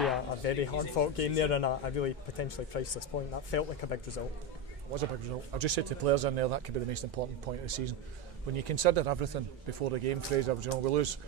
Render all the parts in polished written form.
be a very hard-fought game there and a really potentially priceless point. That felt like a big result. It was a big result. I've just said to the players in there that could be the most important point of the season. When you consider everything before the game, Fraser, you know, we lose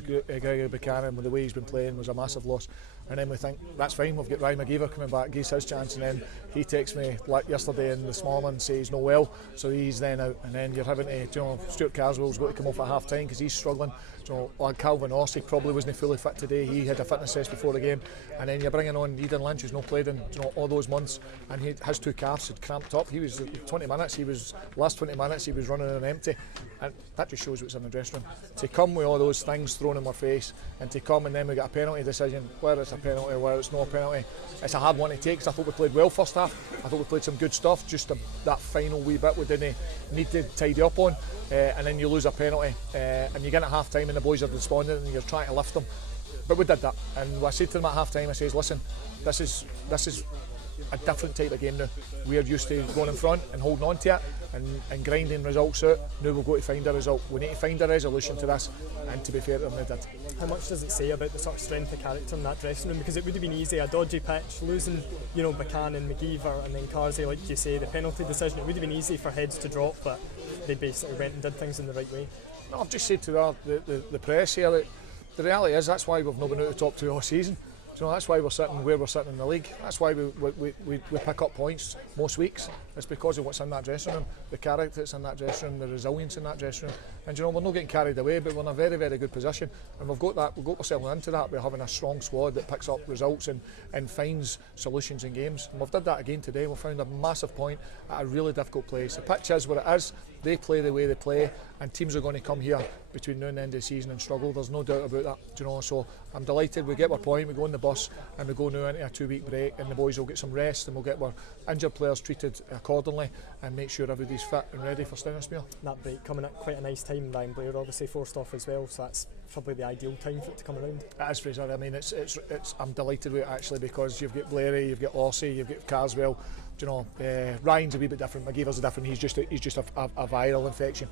Gregory Buchanan with the way he's been playing was a massive loss, and then we think that's fine. We've got Ryan McGeever coming back, gives his chance, and then he texts me like yesterday and this morning says he's no well, so he's then out, and then you're having to, you know, Stuart Carswell's got to come off at half time because he's struggling. You know, like Calvin Orsi probably wasn't fully fit today. He had a fitness test before the game, and then you're bringing on Eden Lynch, who's not played in, you know, all those months, and his two calves had cramped up. He was 20 minutes. Last 20 minutes he was running on empty, and that just shows what's in the dressing room. To come with all those things thrown in my face, and to come and then we get a penalty decision, whether it's a penalty, whether it's not a penalty, it's a hard one to take. Because I thought we played well first half. I thought we played some good stuff. Just that final wee bit we didn't need to tidy up on, and then you lose a penalty, and you get at half time and the boys are despondent and you're trying to lift them. But we did that, and I said to them at half time, I says, listen, this is a different type of game now. We're used to going in front and holding on to it and grinding results out. Now we've got to find a result. We need to find a resolution to this, and to be fair to them, they did. How much does it say about the sort of strength of character in that dressing room? Because it would have been easy, a dodgy pitch, losing, you know, Buchanan, McGeever and then Carsey, like you say, the penalty decision, it would have been easy for heads to drop, but they basically went and did things in the right way. No, I've just said to the press here that the reality is that's why we've not been out of the top two all season. So that's why we're sitting where we're sitting in the league. That's why we pick up points most weeks. It's because of what's in that dressing room, the character that's in that dressing room, the resilience in that dressing room. And you know, we're not getting carried away, but we're in a very, very good position. And we've got ourselves into that. We're having a strong squad that picks up results and finds solutions in games. And we've did that again today. We've found a massive point at a really difficult place. The pitch is what it is. They play the way they play, and teams are going to come here between now and the end of the season and struggle. There's no doubt about that. You know, so I'm delighted. We get our point. We go on the bus and we go now into a 2-week break, and the boys will get some rest, and we'll get our injured players treated accordingly, and make sure everybody's fit and ready for Stenhousemuir. That break coming at quite a nice time. Ryan Blair obviously forced off as well, so that's probably the ideal time for it to come around. It is, Fraser. I mean, it's I'm delighted with it actually, because you've got Blairy, you've got Orsi, you've got Carswell. You know, Ryan's a wee bit different. McGeever's different. He's just a viral infection.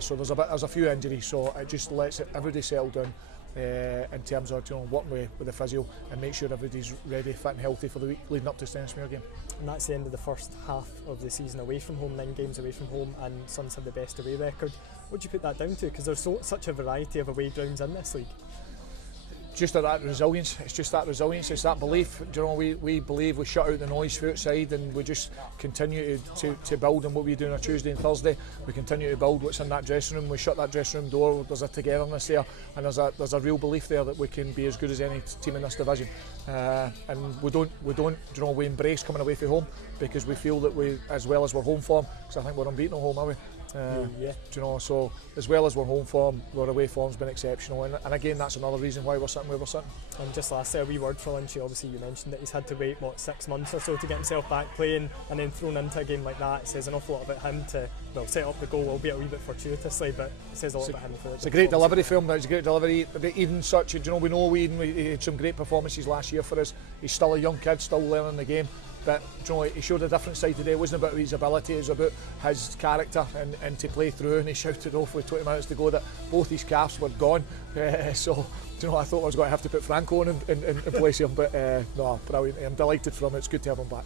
So there's a few injuries. So it just lets everybody settle down in terms of, you know, working with the physio and make sure everybody's ready, fit and healthy for the week leading up to Stenhousemuir game. And that's the end of the first half of the season away from home. 9 games away from home, and Suns have the best away record. What do you put that down to? Because there's such a variety of away grounds in this league. Just that resilience. It's just that resilience. It's that belief. You know, we believe we shut out the noise from outside, and we just continue to build on what we do on a Tuesday and Thursday. We continue to build what's in that dressing room. We shut that dressing room door. There's a togetherness there, and there's a real belief there that we can be as good as any team in this division. And we don't. You know, we embrace coming away from home, because we feel that we, as well as we're home form, because I think we're unbeaten at home, are we? Yeah. You know, so as well as we're home form, our away form's been exceptional, and again that's another reason why we're sitting where we're sitting. And just lastly, a wee word for Lynchy. Obviously you mentioned that he's had to wait 6 months or so to get himself back playing, and then thrown into a game like that. It says an awful lot about him to, well, set up the goal, albeit a wee bit fortuitously, but it says a lot about him for it. It's a great delivery for him. It's a great delivery. Eden, such, you know, we know Eden, he had some great performances last year for us. He's still a young kid, still learning the game. But you know, he showed a different side today. It wasn't about his ability, it was about his character and to play through. And he shouted off with 20 minutes to go that both his calves were gone. So you know, I thought I was going to have to put Franco in place here, but no, brilliant. I'm delighted for him. It's good to have him back.